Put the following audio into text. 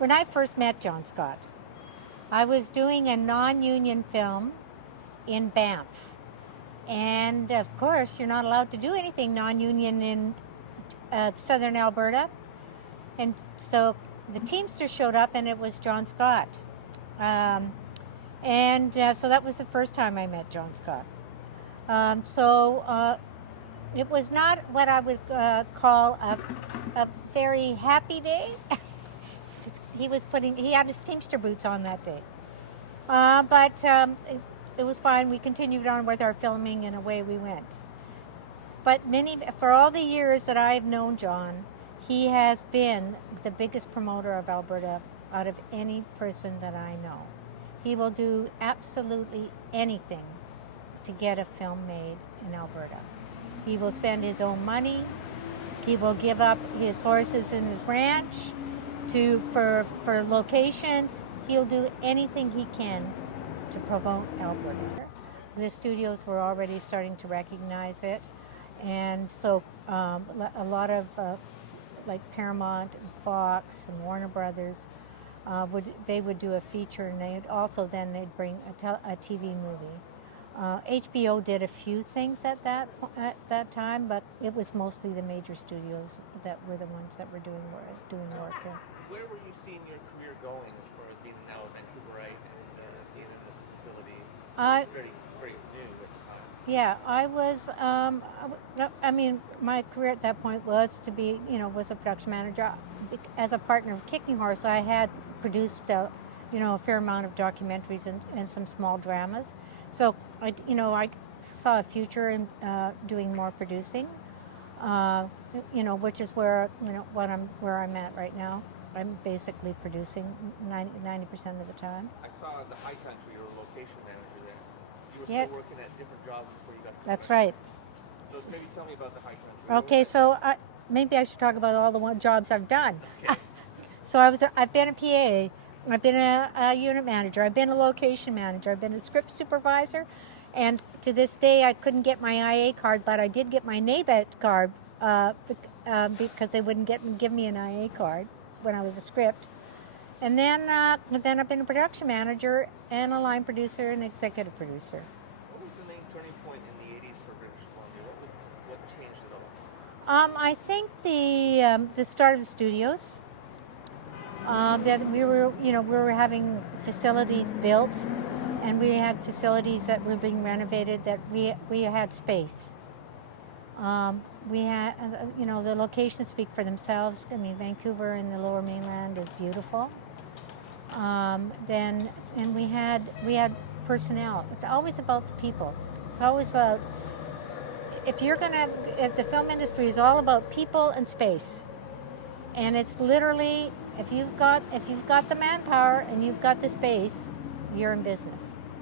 when I first met John Scott, I was doing a non-union film in Banff. And of course, you're not allowed to do anything non-union in southern Alberta. And so the Teamster showed up, and it was John Scott. So that was the first time I met John Scott. It was not what I would call a very happy day. He had his Teamster boots on that day. It was fine. We continued on with our filming, and away we went. But for all the years that I've known John, he has been the biggest promoter of Alberta out of any person that I know. He will do absolutely anything to get a film made in Alberta. He will spend his own money. He will give up his horses and his ranch for locations. He'll do anything he can to promote Alberta. The studios were already starting to recognize it, and so a lot of like Paramount and Fox and Warner Brothers would do a feature, and they'd bring a TV movie. HBO did a few things at that time, but it was mostly the major studios that were the ones that were doing work. Where were you seeing your career going as far as being now a Vancouverite and being in this facility? Pretty new at the time. Yeah, I was. My career at that point was to be, was a production manager. As a partner of Kicking Horse, I had produced, a fair amount of documentaries and some small dramas. So I saw a future in doing more producing. Which is where I'm at right now. I'm basically producing 90% of the time. I saw in the High Country you were a location manager there. You were still working at different jobs before you got to That's right. So maybe tell me about the High Country. Okay, so maybe I should talk about all the jobs I've done. Okay. So I've been a PA, I've been a unit manager, I've been a location manager, I've been a script supervisor, and to this day I couldn't get my IA card, but I did get my NABET card because they wouldn't give me an IA card when I was a script. And then I've been a production manager and a line producer and executive producer. What was the main turning point in the 80s for British Columbia? What changed it all? I think the start of the studios. That we were having facilities built, and we had facilities that were being renovated. That we had space. We had, the locations speak for themselves. I mean, Vancouver and the Lower Mainland is beautiful. We had personnel. It's always about the people. It's always about if the film industry is all about people and space, and it's literally if you've got the manpower and you've got the space, you're in business.